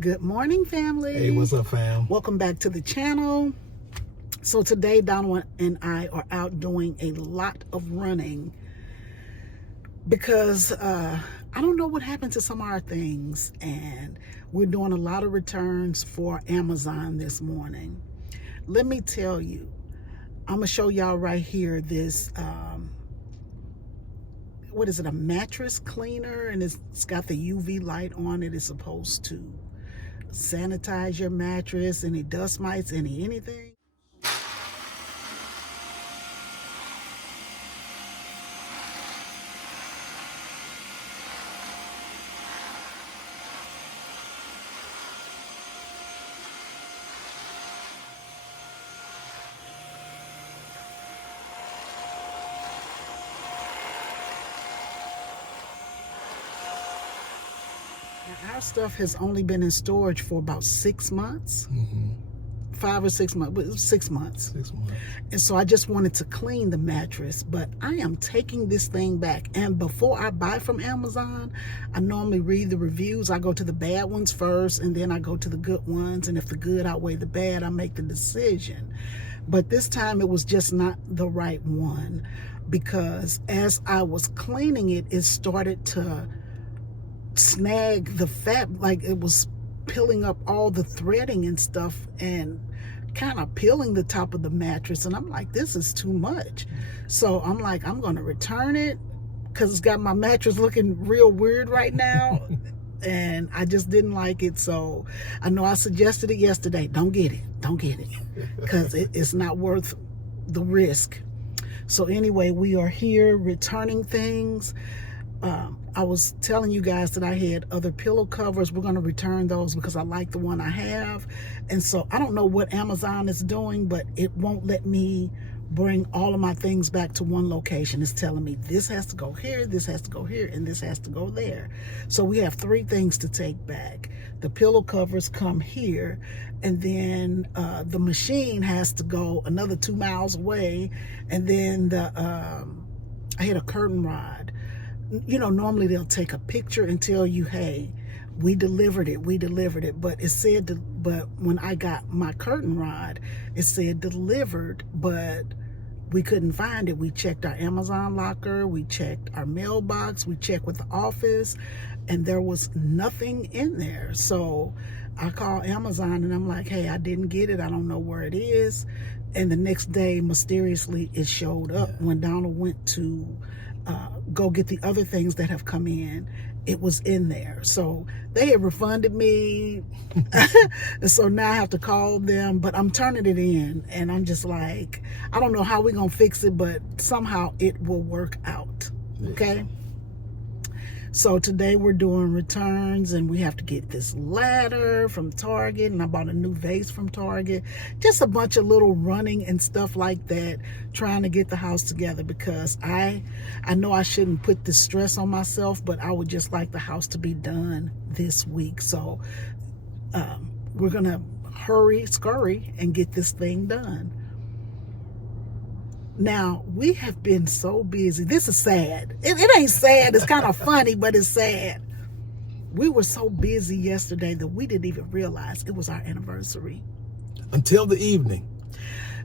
Good morning, family. Hey, what's up, fam? Welcome back to the channel. So today, Donald and I are out doing a lot of running because I don't know what happened to some of our things, and we're doing a lot of returns for Amazon this morning. Let me tell you, I'm gonna show y'all right here this what is it, a mattress cleaner, and it's got the UV light on it. It's supposed to sanitize your mattress, any dust mites, anything. Now, our stuff has only been in storage for about 6 months. 5 or 6 months, but it was 6 months. 6 months. And so I just wanted to clean the mattress, but I am taking this thing back. And before I buy from Amazon, I normally read the reviews. I go to the bad ones first, and then I go to the good ones. And if the good outweigh the bad, I make the decision. But this time it was just not the right one, because as I was cleaning it, it started to snag the like it was peeling up all the threading and stuff and kind of peeling the top of the mattress. And I'm like, this is too much. So I'm like, I'm going to return it because it's got my mattress looking real weird right now. And I just didn't like it. So I know I suggested it yesterday. Don't get it because it's not worth the risk. So anyway, we are here returning things. I was telling you guys that I had other pillow covers. We're going to return those because I like the one I have. And so I don't know what Amazon is doing, but it won't let me bring all of my things back to one location. It's telling me this has to go here, this has to go here, and this has to go there. So we have 3 things to take back. The pillow covers come here, and then the machine has to go another 2 miles away. And then I had a curtain rod. You know, normally they'll take a picture and tell you, hey, we delivered it. But it said, but when I got my curtain rod, it said delivered, but we couldn't find it. We checked our Amazon locker, we checked our mailbox, we checked with the office, and there was nothing in there. So I called Amazon and I'm like, hey, I didn't get it. I don't know where it is. And the next day, mysteriously, it showed up. When Donald went to go get the other things that have come in, it was in there. So they had refunded me. And so now I have to call them, but I'm turning it in. And I'm just like, I don't know how we're going to fix it, but somehow it will work out. Okay. So today we're doing returns, and we have to get this ladder from Target, and I bought a new vase from Target. Just a bunch of little running and stuff like that, trying to get the house together, because I know I shouldn't put this stress on myself, but I would just like the house to be done this week. So we're gonna scurry and get this thing done. Now, we have been so busy. This is sad. It ain't sad. It's kind of funny, but it's sad. We were so busy yesterday that we didn't even realize it was our anniversary. Until the evening.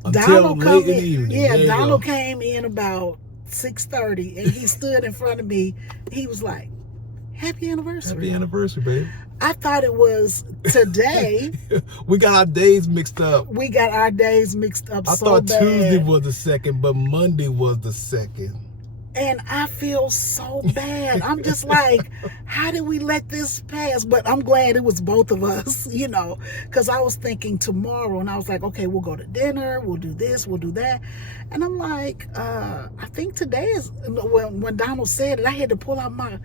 Donald Late in the evening. Yeah, Donald came in about 6:30, and he stood in front of me. He was like, happy anniversary. Happy anniversary, babe. I thought it was today. We got our days mixed up. We got our days mixed up I so thought bad. Tuesday was the 2nd, but Monday was the 2nd. And I feel so bad. I'm just like, how did we let this pass? But I'm glad it was both of us, you know, because I was thinking tomorrow, and I was like, okay, we'll go to dinner, we'll do this, we'll do that. And I'm like, I think today is, when Donald said it, I had to pull out my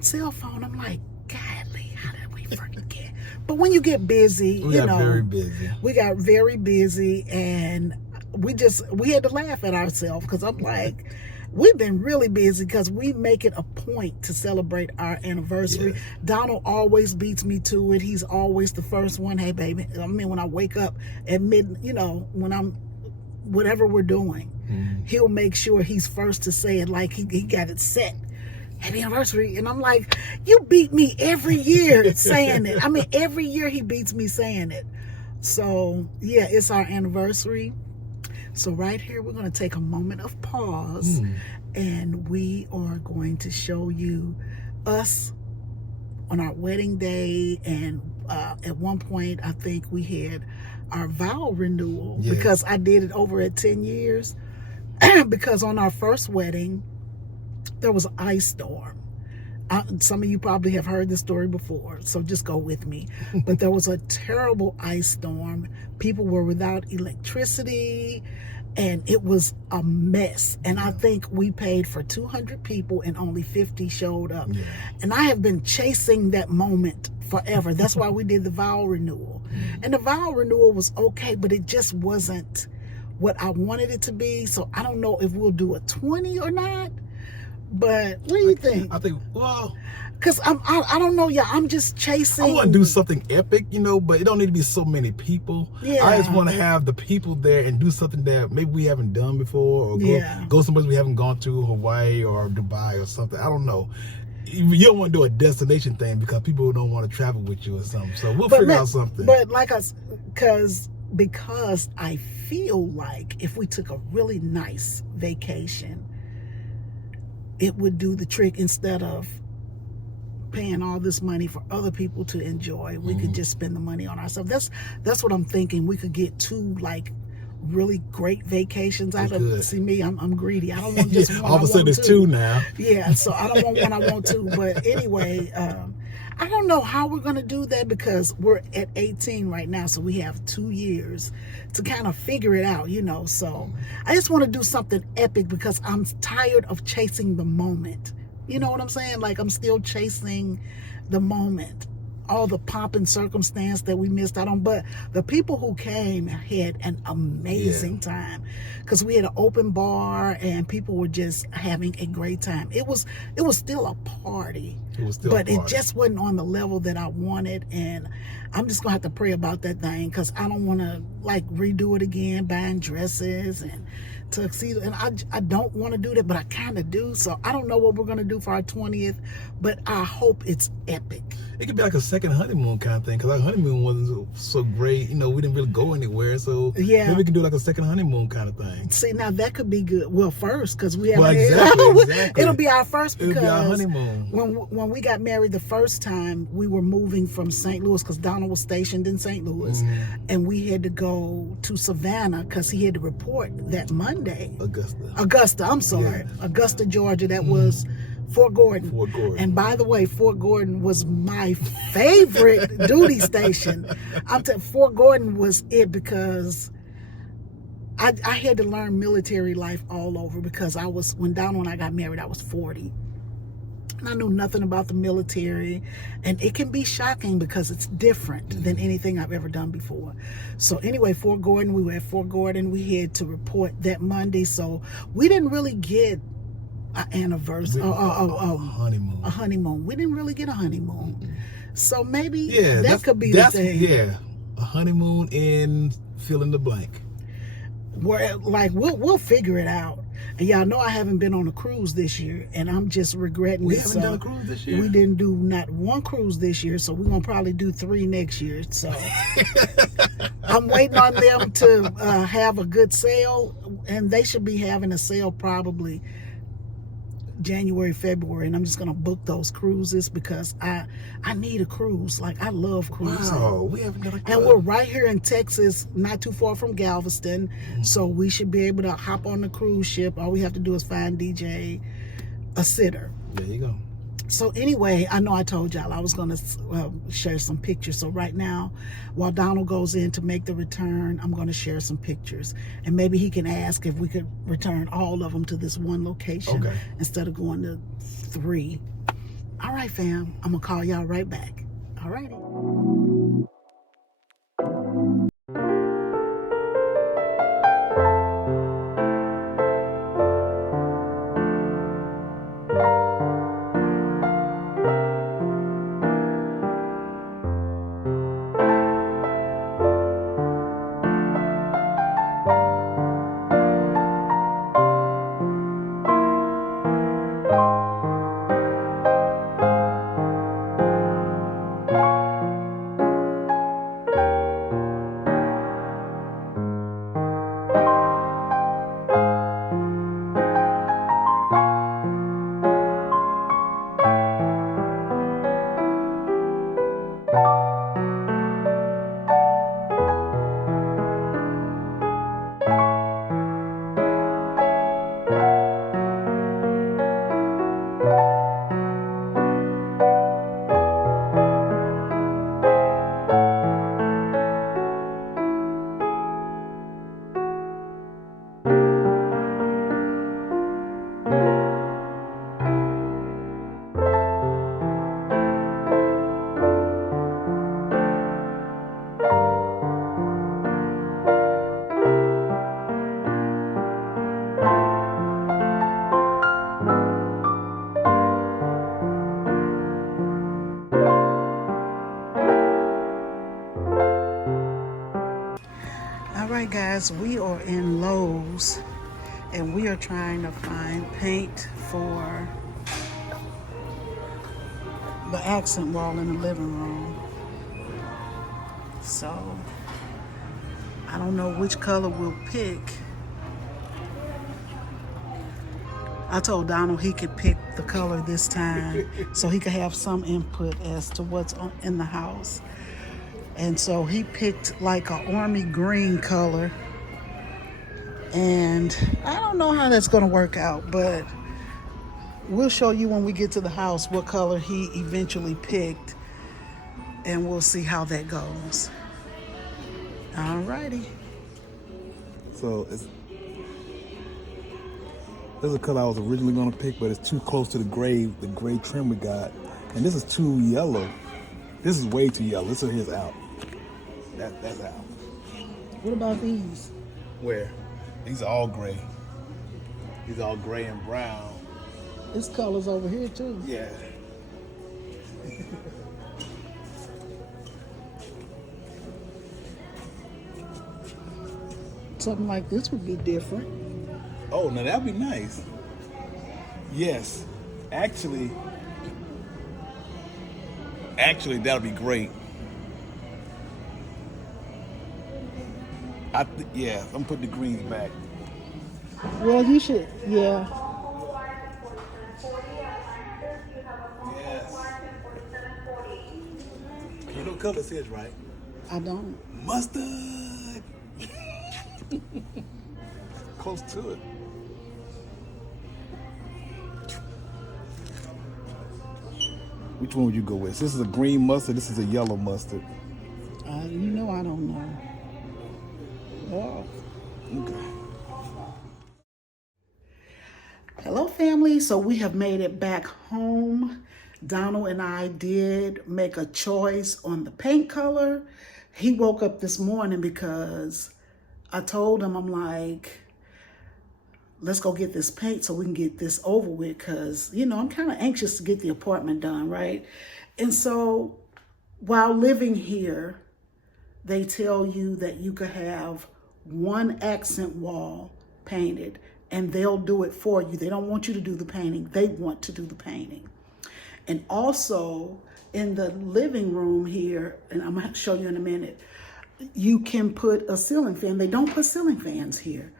cell phone. I'm like, golly, how did we forget? But when you get busy, we got very busy. We got very busy, and we had to laugh at ourselves, because I'm like, we've been really busy because we make it a point to celebrate our anniversary. Yes. Donald always beats me to it. He's always the first one. Hey, baby. I mean, when I wake up at when I'm, whatever we're doing, he'll make sure he's first to say it, like he got it set. happy anniversary. And I'm like, you beat me every year saying it. I mean, every year he beats me saying it. So, yeah, it's our anniversary. So right here, we're going to take a moment of pause and we are going to show you us on our wedding day. And at one point, I think we had our vow renewal because I did it over at 10 years. Because on our first wedding, there was an ice storm. Some of you probably have heard this story before, so just go with me. But there was a terrible ice storm. People were without electricity, and it was a mess. And I think we paid for 200 people, and only 50 showed up. Yeah. And I have been chasing that moment forever. That's why we did the vow renewal. And the vow renewal was okay, but it just wasn't what I wanted it to be. So I don't know if we'll do a 20 or not. But what do you think? I think, well, because I don't know, I'm just chasing. I want to do something epic, but it don't need to be so many people. Yeah. I just want to have the people there and do something that maybe we haven't done before, or go somewhere we haven't gone to, Hawaii or Dubai or something. I don't know. You don't want to do a destination thing because people don't want to travel with you or something. So we'll figure out something. But because I feel like if we took a really nice vacation, it would do the trick. Instead of paying all this money for other people to enjoy, we could just spend the money on ourselves. That's what I'm thinking. We could get 2 like really great vacations out of. See me, I'm greedy. I don't want just one. All of a sudden it's 2 now. Yeah, so I don't want one, I want 2. But anyway, I don't know how we're going to do that because we're at 18 right now, so we have 2 years to kind of figure it out, So I just want to do something epic because I'm tired of chasing the moment. You know what I'm saying? Like, I'm still chasing the moment. All the pomp and circumstance that we missed out on. But the people who came had an amazing time because we had an open bar and people were just having a great time. It was still a party. But it just wasn't on the level that I wanted, and I'm just gonna have to pray about that thing because I don't want to like redo it again, buying dresses and tuxedo, and I don't want to do that, but I kind of do. So I don't know what we're gonna do for our 20th, but I hope it's epic. It could be like a second honeymoon kind of thing because our honeymoon wasn't so great. We didn't really go anywhere, so maybe we can do like a second honeymoon kind of thing. See, now that could be good. Well, first, because we have exactly. It'll be our first because it'll be our honeymoon. When we got married the first time, we were moving from St. Louis because Donald was stationed in St. Louis, and we had to go to Savannah because he had to report that Monday. Augusta. I'm sorry, Augusta, Georgia. That was Fort Gordon. And by the way, Fort Gordon was my favorite duty station. Fort Gordon was it because I had to learn military life all over because when Donald and I got married, I was 40. And I knew nothing about the military. And it can be shocking because it's different than anything I've ever done before. So anyway, Fort Gordon, we were at Fort Gordon. We had to report that Monday. So we didn't really get an anniversary, a honeymoon. We didn't really get a honeymoon. So maybe that could be the thing. Yeah, a honeymoon in fill in the blank. Where like we'll figure it out. And y'all know I haven't been on a cruise this year, and I'm just regretting it. We haven't done a cruise this year? We didn't do not one cruise this year, so we're going to probably do 3 next year. So I'm waiting on them to have a good sale, and they should be having a sale probably January, February, and I'm just gonna book those cruises because I need a cruise. Like, I love cruising. Wow, we haven't done a cruise. And we're right here in Texas, not too far from Galveston, so we should be able to hop on the cruise ship. All we have to do is find DJ a sitter. There you go. So anyway, I know I told y'all I was going to share some pictures. So right now, while Donald goes in to make the return, I'm going to share some pictures. And maybe he can ask if we could return all of them to this one location instead of going to 3. All right, fam. I'm going to call y'all right back. All righty. All right, guys, we are in Lowe's and we are trying to find paint for the accent wall in the living room. So I don't know which color we'll pick. I told Donald he could pick the color this time so he could have some input as to what's in the house. And so he picked like an army green color. And I don't know how that's going to work out, but we'll show you when we get to the house what color he eventually picked. And we'll see how that goes. All righty. So there's a color I was originally going to pick, but it's too close to the gray trim we got. And this is too yellow. This is way too yellow. This is out. That's out. What about these? Where? These are all gray. These are all gray and brown. This color's over here too. Yeah. Something like this would be different. Oh, now that'd be nice. Yes. Actually, that'll be great. Yeah, I'm putting the greens back. Well, you should, yeah. Yes. You know what color this is, right? I don't. Mustard. Close to it. Which one would you go with? This is a green mustard. This is a yellow mustard. You know I don't know. Oh. Okay. Hello, family. So we have made it back home. Donald and I did make a choice on the paint color. He woke up this morning because I told him, I'm like, let's go get this paint so we can get this over with, because, you know, I'm kind of anxious to get the apartment done, right? And so while living here, they tell you that you could have one accent wall painted and they'll do it for you. They don't want you to do the painting. They want to do the painting. And also in the living room here, and I'm going to show you in a minute, you can put a ceiling fan. They don't put ceiling fans here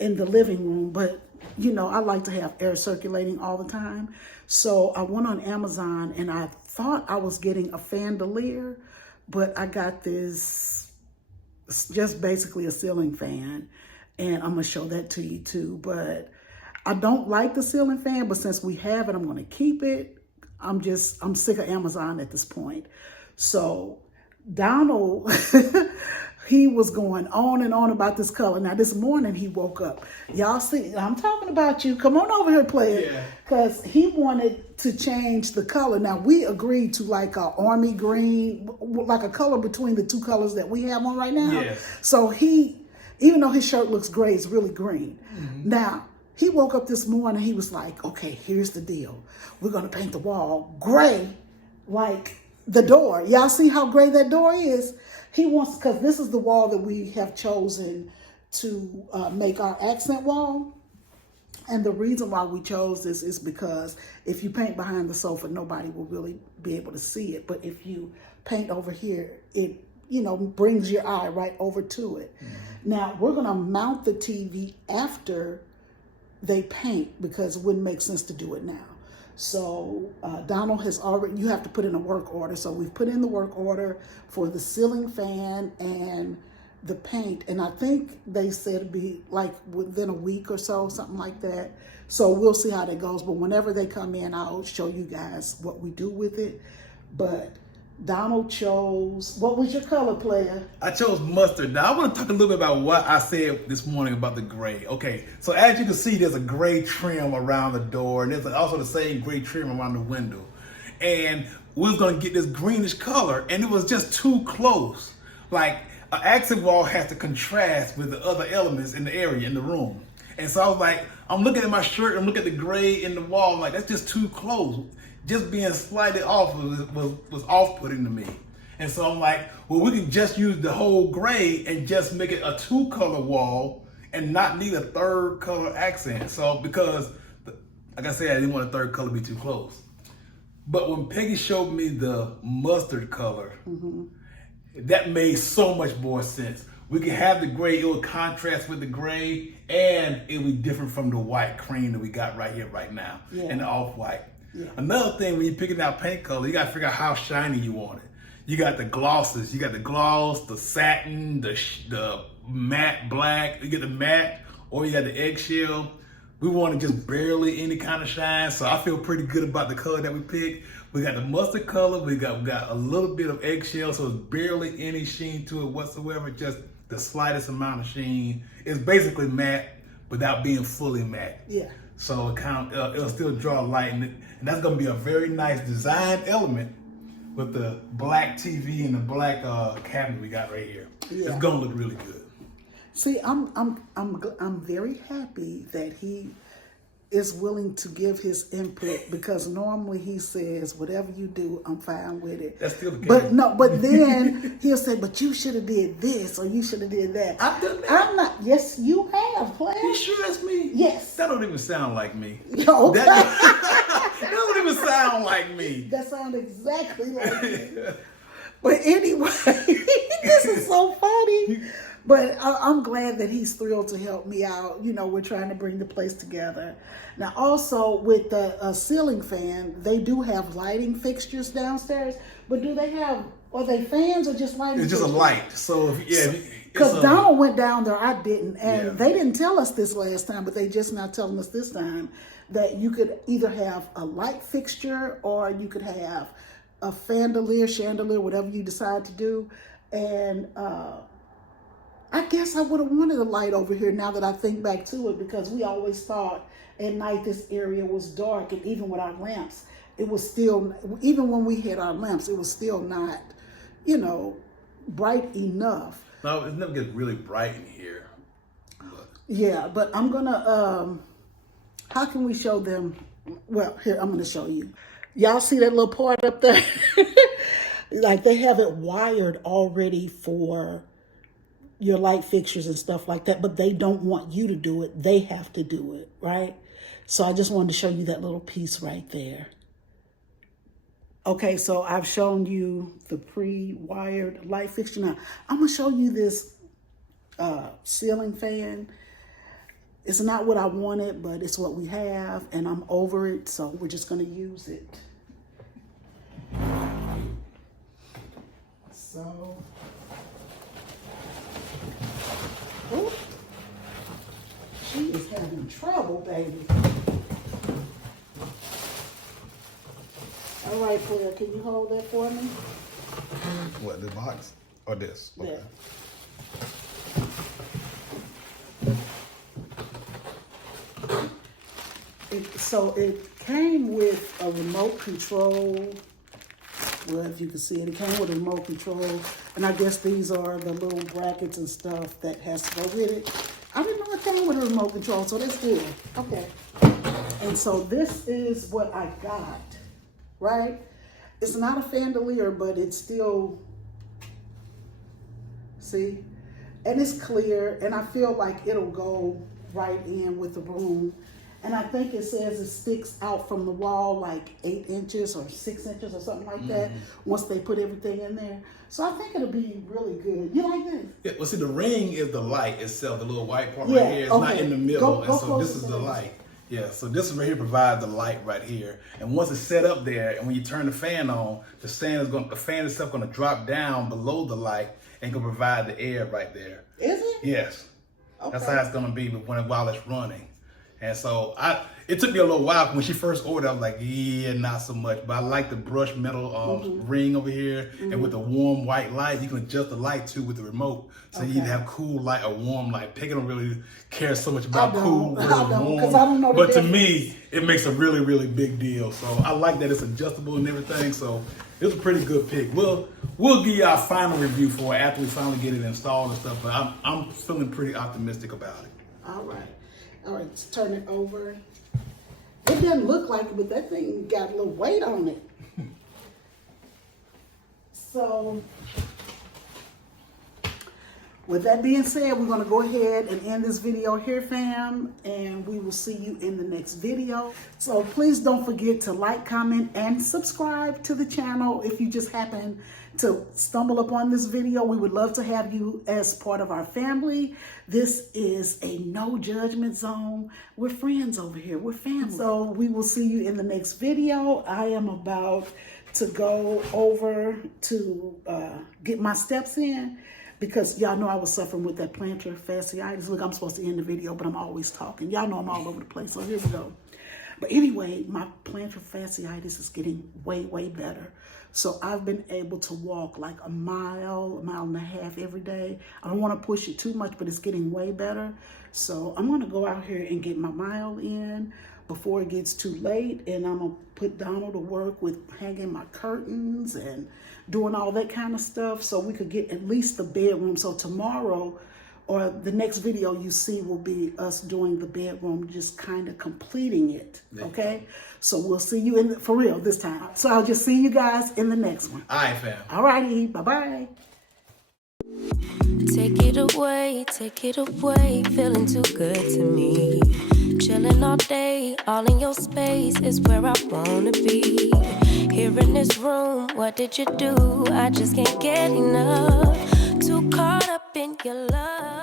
in the living room, but you know, I like to have air circulating all the time. So I went on Amazon and I thought I was getting a fandelier, but I got this, just basically a ceiling fan, and I'm gonna show that to you too. But I don't like the ceiling fan, but since we have it, I'm gonna keep it. I'm sick of Amazon at this point. So Donald, he was going on and on about this color. Now this morning he woke up. Y'all see, I'm talking about you. Come on over here, player. Yeah. Because he wanted to change the color. Now we agreed to like a army green, like a color between the two colors that we have on right now. Yes. So he, even though his shirt looks gray, it's really green. Mm-hmm. Now, he woke up this morning, he was like, okay, here's the deal. We're gonna paint the wall gray like the door. Y'all see how gray that door is? He wants, because this is the wall that we have chosen to make our accent wall. And the reason why we chose this is because if you paint behind the sofa, nobody will really be able to see it. But if you paint over here, it, you know, brings your eye right over to it. Mm-hmm. Now, we're gonna mount the TV after they paint because it wouldn't make sense to do it now. So Donald has already, you have to put in a work order. So we've put in the work order for the ceiling fan and the paint. And I think they said it'd be like within a week or so, something like that. So we'll see how that goes. But whenever they come in, I'll show you guys what we do with it. But Donald chose, what was your color, player? I chose mustard. Now I want to talk a little bit about what I said this morning about the gray. Okay, so as you can see, there's a gray trim around the door, and there's also the same gray trim around the window. And we was going to get this greenish color, and it was just too close. Like, an accent wall has to contrast with the other elements in the area, in the room. And so I was like, I'm looking at my shirt, I'm looking at the gray in the wall, like, that's just too close. Just being slightly off was off-putting to me. And so I'm like, well, we can just use the whole gray and just make it a 2-color wall and not need a 3rd color accent. So because, like I said, I didn't want a 3rd color to be too close. But when Peggy showed me the mustard color, that made so much more sense. We could have the gray, it would contrast with the gray, and it would be different from the white cream that we got right here, right now, and the off-white. Yeah. Another thing, when you're picking out paint color, you got to figure out how shiny you want it. You got the glosses, you got the gloss, the satin, the matte black, you get the matte, or you got the eggshell. We wanted just barely any kind of shine, so I feel pretty good about the color that we picked. We got the mustard color, we got a little bit of eggshell, so it's barely any sheen to it whatsoever, just the slightest amount of sheen. It's basically matte without being fully matte. Yeah. So it'll still draw light, and that's gonna be a very nice design element with the black TV and the black cabinet we got right here. Yeah. It's gonna look really good. See, I'm very happy that he is willing to give his input, because normally he says, whatever you do, I'm fine with it. That's still the case. But then he'll say, but you should have did this, or you should have did that. I've done that. I'm not. Yes, you have, Claire. You sure that's me? Yes. That don't even sound like me. Okay. That don't even sound like me. That sounds exactly like me. But anyway, this is so funny. But I'm glad that he's thrilled to help me out. You know, we're trying to bring the place together. Now, also with the ceiling fan, they do have lighting fixtures downstairs. But do they have, are they fans or just lighting? It's just fixtures? a light. So, Because Donald went down there, I didn't. And they didn't tell us this last time, but they just now telling us this time that you could either have a light fixture or you could have a chandelier, whatever you decide to do. And I guess I would have wanted a light over here now that I think back to it, because we always thought at night this area was dark, and even with our lamps, it was still, even when we had our lamps, it was still not, you know, bright enough. No, it never gets really bright in here. Yeah, but I'm gonna, how can we show them? Well, here, I'm gonna show you. Y'all see that little part up there? Like they have it wired already for your light fixtures and stuff like that, but they don't want you to do it. They have to do it, right? So I just wanted to show you that little piece right there. Okay, so I've shown you the pre-wired light fixture. Now, I'm gonna show you this ceiling fan. It's not what I wanted, but it's what we have, and I'm over it, so we're just gonna use it. So, oh, she is having trouble, baby. All right, Claire, can you hold that for me? What, the box or this? Okay. So it came with a remote control. Well, if you can see it, it came with a remote control. And I guess these are the little brackets and stuff that has to go with it. I didn't know it came with a remote control, so that's good. Okay. And so this is what I got, right? It's not a chandelier, but it's still, see? And it's clear, and I feel like it'll go right in with the room. And I think it says it sticks out from the wall like 8 inches or 6 inches or something like that once they put everything in there. So I think it'll be really good. You like this? Yeah, well, see, the ring is the light itself, the little white part right here. It's not in the middle, and so this is the light. Yeah, so this right here provides the light right here. And once it's set up there, and when you turn the fan on, the fan itself going to drop down below the light and going to provide the air right there. Is it? Yes. Okay. That's how it's going to be while it's running. And so it took me a little while. When she first ordered, I was like, yeah, not so much. But I like the brushed metal ring over here. And with the warm white light, you can adjust the light too with the remote. So you either have cool light or warm light. Peggy don't really care so much about cool versus warm. I don't know but to me, it makes a really, really big deal. So I like that it's adjustable and everything. So it was a pretty good pick. We'll give you our final review for it after we finally get it installed and stuff. But I'm feeling pretty optimistic about it. All right. All right, let's turn it over. It doesn't look like it, but that thing got a little weight on it. So, with that being said, we're going to go ahead and end this video here, fam, and we will see you in the next video. So please don't forget to like, comment, and subscribe to the channel if you just happen to stumble upon this video. We would love to have you as part of our family. This is a no judgment zone. We're friends over here. We're family. So we will see you in the next video. I am about to go over to get my steps in, because y'all know I was suffering with that plantar fasciitis. Look, I'm supposed to end the video, but I'm always talking. Y'all know I'm all over the place, so here we go. But anyway, my plantar fasciitis is getting way, way better. So I've been able to walk like a mile and a half every day. I don't want to push it too much, but it's getting way better. So I'm going to go out here and get my mile in before it gets too late. And I'm going to put Donald to work with hanging my curtains and doing all that kind of stuff, so we could get at least the bedroom. So tomorrow, or the next video you see, will be us doing the bedroom, just kind of completing it. Okay, so we'll see you in for real this time. So I'll just see you guys in the next one. All right, fam. All righty, bye-bye. Take it away, feeling too good to me. Chilling all day, all in your space is where I wanna be. Here in this room, what did you do? I just can't get enough. Too caught up in your love.